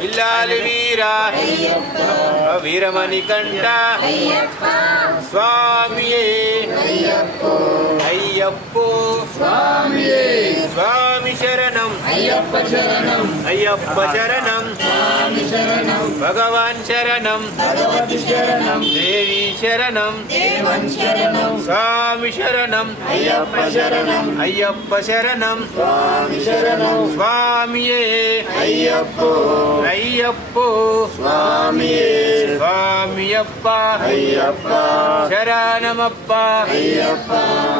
విల్లాలి వీరా వీరమణికంఠ స్వామియే అయ్యప్పో స్వామి శరణం అయ్యప్ప శరణం భగవాన్ శరణం దేవి శరణం స్వామి శరణం అయ్యప్ప శరణం స్వామియే అయ్యప్పో స్వామియప్ప శరణమప్ప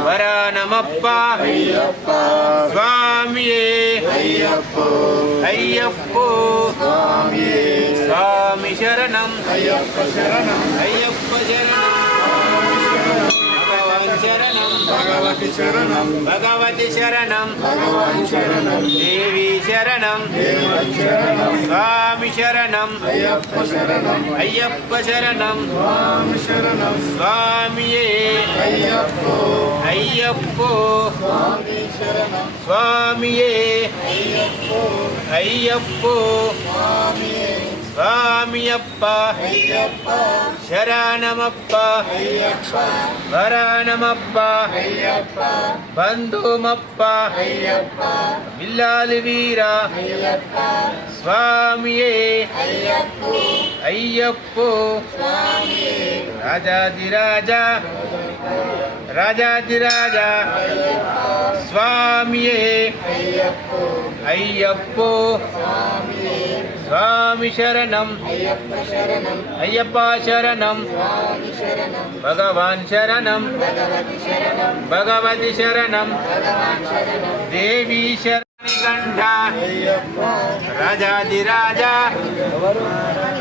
వరానమప్ప స్వామియే అయ్యప్పో స్వామి శరణం అయ్యప్ప శరణం శరణం భగవతి శరణం దేవి శరణం స్వామి శరణం అయ్యప్ప శరణం స్వామియే అయ్యప్పో స్వామియే అయ్యప్పో స్వామియప్ప శరణమప్ప వరానమప్ప బంధుమప్ప విల్లాలి వీరా స్వామియే అయ్యప్పో రాజాదిరాజా రాజాదిరాజా స్వామియే అయ్యప్పో స్వామి శరణం అయ్యప్ప శరణం భగవాన్ శరణం భగవతి శరణం దేవి శరణికంఠ రాజాదిరాజా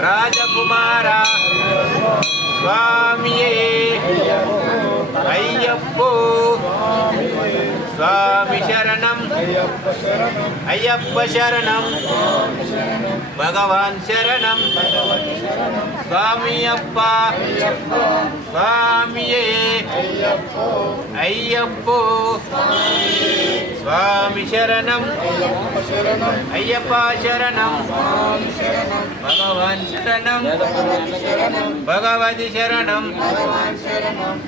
రాజకుమార స్వామియే అయ్యప్పో స్వామి శరణం అయ్యప్ప శరణం భగవాన్ శరణం స్వామియప్ప స్వామియే అయ్యప్పో స్వామి శరణం అయ్యప్ప శరణం భగవాన్ శరణం భగవతి శరణం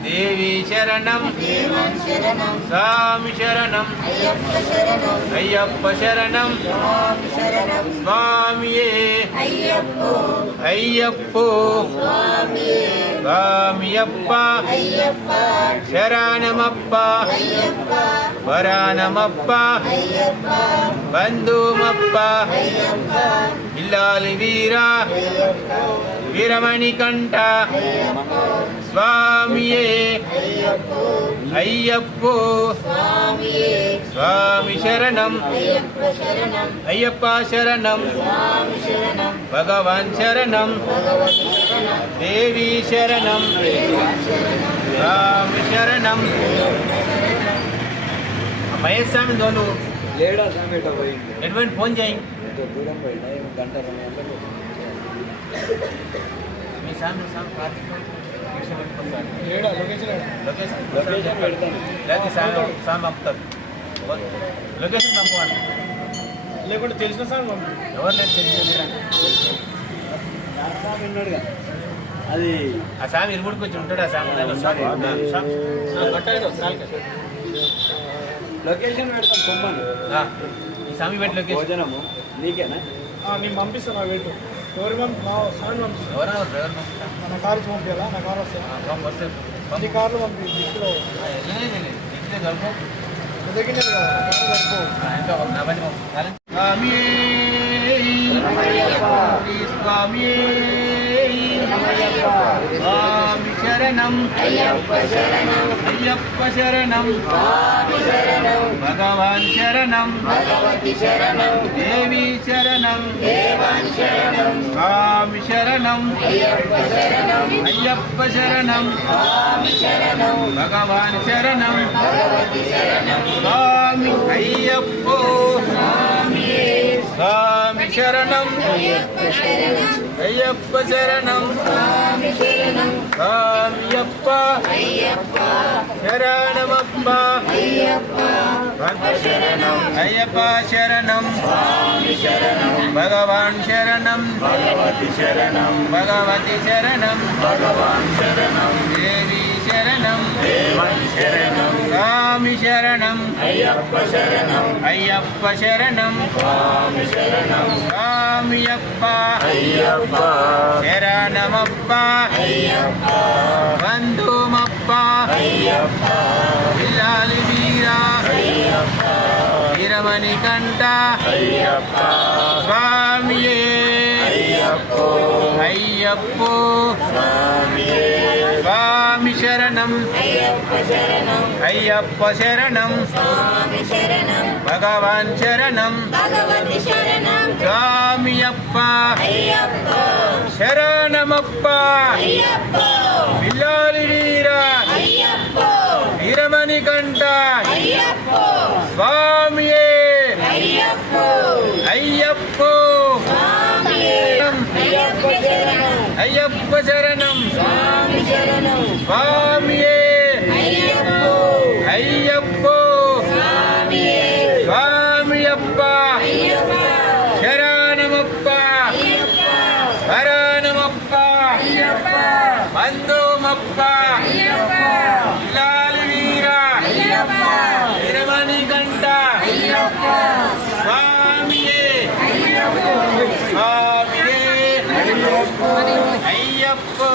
దేవి శరణం స్వామి శరణం అయ్యప్ప శరణం స్వామియే అయ్యప్పో స్వామియప్ప శరణమప్ప వరానమప్ప బంధుమప్ప విల్లాలి వీరా వీరమణికంఠ స్వామియే అయ్యప్పో స్వామి శరణం అయ్యప్ప శరణం భగవాన్ శరణం దేవి శరణం స్వామి శరణం మహేష్ స్వామి దోను లేడా స్వామి పోయింది ఎటువంటి ఫోన్ చేయి దూరం పోయినా గంట 2 గంటలు మీ స్వామి లొకేషన్ పెడతాను లేకపోతే స్వామి పంపుతారు లొకేషన్ పంపండి లేకుంటే తెలిసిన సార్ ఎవరు లేదు తెలియదు స్వామి ఉన్నాడుగా అది ఆ స్వామి ఇరుముడికి వచ్చి ఉంటాడు ఆ స్వామి లొకేషన్ పెడతాను పొమ్మను ఈ స్వామి పెట్టి లొకేషన్ భోజనము నీకేనా నేను పంపిస్తాను వెయిట్ ఎవరు మా సార్ పంపిస్తాను ఎవరైనా డ్రైవర్ పంపిస్తాను నా కారు పంపించాలా నా కారు వస్తుంది వస్తే ఈ కార్లు పంపి ఇంట్లో కలుపు దగ్గర స్వామి స్వామి స్వామి శరణం అయ్యప్ప శరణం భగవాన్ శరణం దేవి శరణం స్వామి శరణం అయ్యప్ప శరణం భగవాన్ శరణం స్వామి అయ్యప్పో స్వామి శరణం అయ్యప్ప శరణం స్వామియప్ప శరణమప్ప అయ్యప్ప శరణం భగవాన్ శరణం భగవతి శరణం భగవతి శరణం భగవాన్ శరణం దేవి శరణం దేవన్ శరణం స్వామి శరణం అయ్యప్ప శరణం అయ్యప్ప శరణం స్వామి శరణం స్వామియప్ప అయ్యప్ప శరణమప్ప అయ్యప్ప బంధుమప్ప అయ్యప్ప పిల్లాలి వీరా అయ్యప్ప వీరమణి కంట అయ్యప్ప స్వామియే అయ్యప్ప అయ్యప్పో స్వామియే స్వామి శరణం అయ్యప్ప శరణం అయ్యప్ప శరణం స్వామి శరణం భగవాన్ శరణం భగవతి శరణం స్వామియప్ప అయ్యప్ప శరణమప్ప అయ్యప్ప పిల్లాలి వీరా అయ్యప్ప వీరమణి కంట అయ్యప్ప స్వామియే అయ్యప్ప అయ్యప్పో స్వామి అయ్యప్ప శరణం అయ్యప్ప శరణం స్వామి శరణం స్వామియే అయ్యప్ప అయ్యప్పో స్వామి స్వామియప్ప అయ్యప్ప శరణమప్ప అయ్యప్ప శరణమప్ప అయ్యప్ప బంధుమప్ప అయ్యప్ప పిల్లాలి వీరా అయ్యప్ప వీరమణి కంట అయ్యప్ప స్వామియే అయ్యప్ప స్వామియే అయ్యప్పో